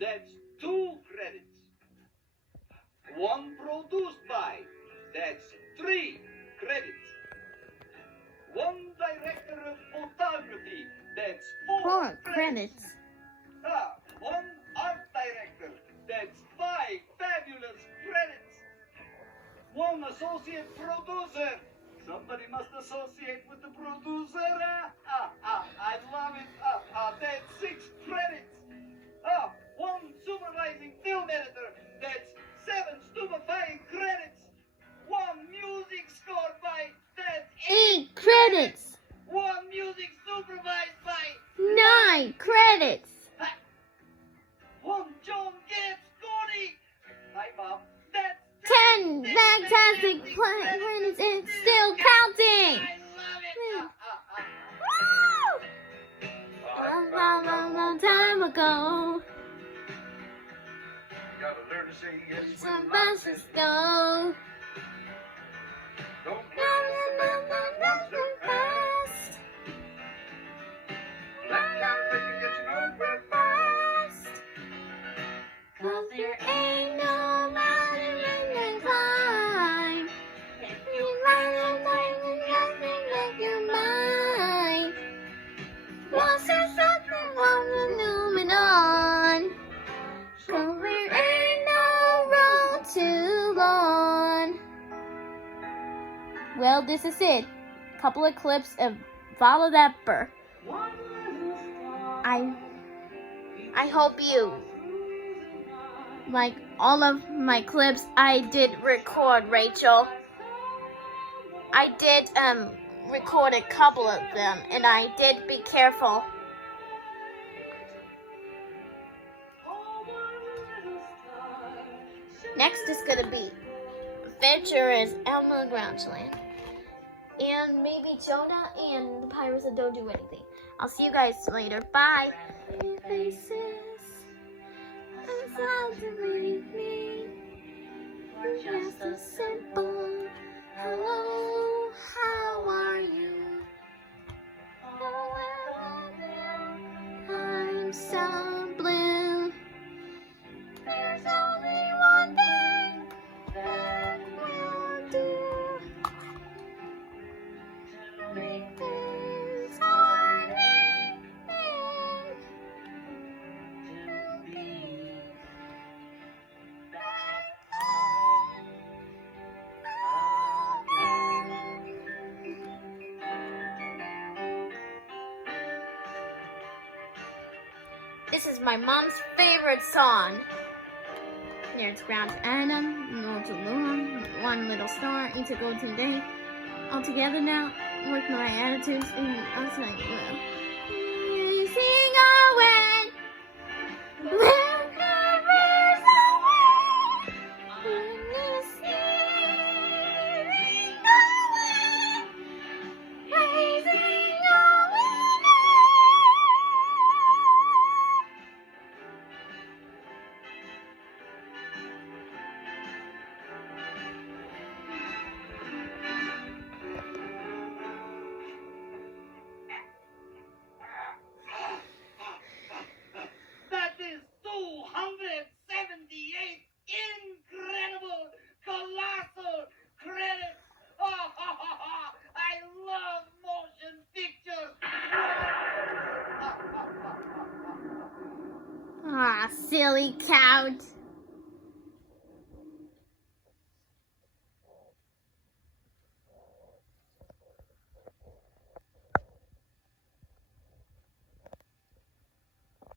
That's 2 credits. 1 produced by. That's 3 credits. 1 director of photography. That's 4 credits. 1 art director. That's 5 fabulous credits. 1 associate producer. Somebody must associate with the producer. I love it. That's 6 credits. 1 supervising film editor. That's 7 stupefying credits. 1 music score by. That's 8 credits. 1 music supervised by. 9 credits. 1 John Getz Gordy. Hi, Bob. That's 10 fantastic credits and still counting. I love it. A long time ago. Gotta learn to say yes Some buses go. Don't Fast. Fast. 'Cause there ain't no mountain in the climb. If you run and nothing like your mind. Once there's something wrong with moving on. 'Cause there ain't no road to go on. Well, this is it. Couple of clips of Follow That Burr. I hope you like all of my clips. I did record, Rachel. I did record a couple of them, and I did be careful. Next is gonna be Adventurous Elmo Grouchland. And maybe Jonah and the Pirates that Don't Do Anything. I'll see you guys later. Bye. Faces, to leave me. Just a simple hello, how are you? I'm so blue. There's only one thing that we'll do. Make this our name to be back home again. This is my mom's favorite song. There's Ground Adam, No to Luna, One Little Star, It's a Golden Day. All together now, with my attitudes, and I was like, well, sing away, well, covers away, sing away, praising away. That is 278 incredible, colossal credits. I love motion pictures. Ah, silly count.